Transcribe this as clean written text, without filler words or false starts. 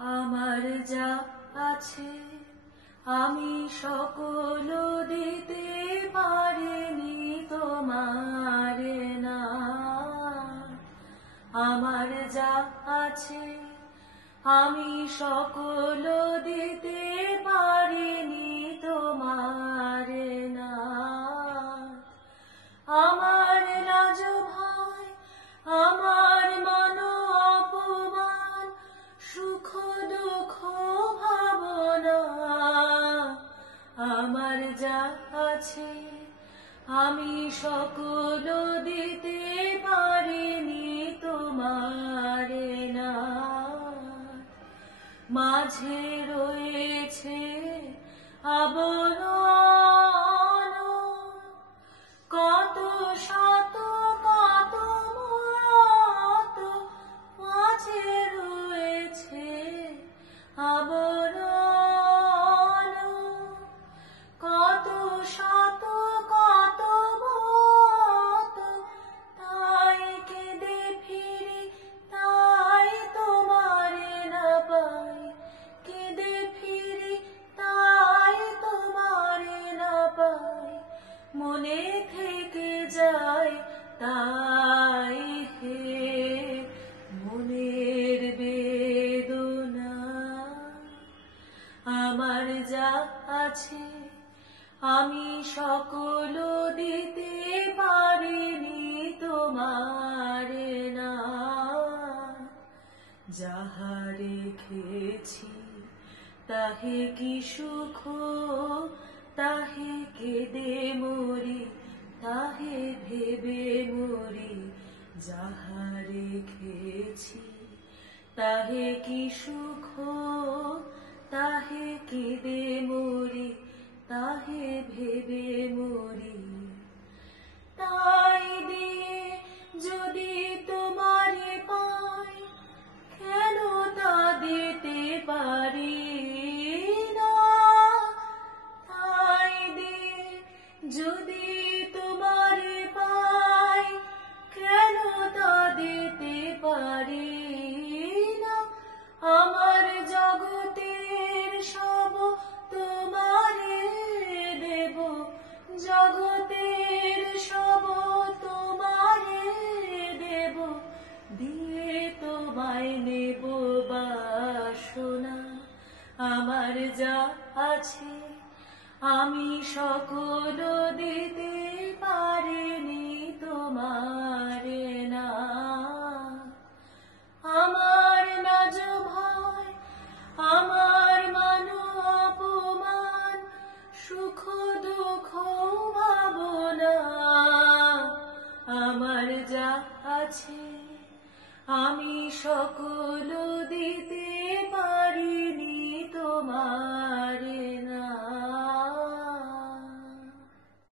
আমার যা আছে আমি সকল দিতে পারিনি তোমারে না। আমার যা আছে আমি সকল দিতে পারিনি তোমারে না। আমার লাজ ভয়, আমার মান অপমান, সুখ দুঃখ ভাবনা, আমার যা আছে আমি সকল দিতে পারিনি তোমারে না। মাঝে রয়েছে আবরণ, কত শত কত মত, মাঝে রয়েছে আবরণ, কত শত কত মত, তাই কেঁদে ফিরি তাই তোমারে না পাই, কেঁদে ফিরি তাই তোমারে না পাই, মনে থেকে যায় তাই হে মনের বেদনা। আমার যা আছে আমি সকল দিতে পারিনি তোমারে না। যাহা রেখেছি তাহে কি সুখ, তাহে কেঁদে মরি, তাহে ভেবে মরি। যাহা রেখেছি তাহে কি সুখ, তাহে কেঁদে মরি, তাহে ভেবে মরি। তাই দিয়ে যদি তোমারে পাই, কেন তা দিতে পারি না। তাই দিয়ে যদি তোমারে পাই, কেন তা দিতে পারি না। আমার জগতের সব তোমারে দেব, জগতের সব তোমারে দেব, দিয়ে তোমায় নেব বাসনা। আমার যা আছে আমি সকল দিতে পারিনি তোমারে না। আমার লাজ ভয়, আমার মান অপমান, সুখ দুঃখ ভাবনা, আমার যা আছে আমি সকল দিতে পারি।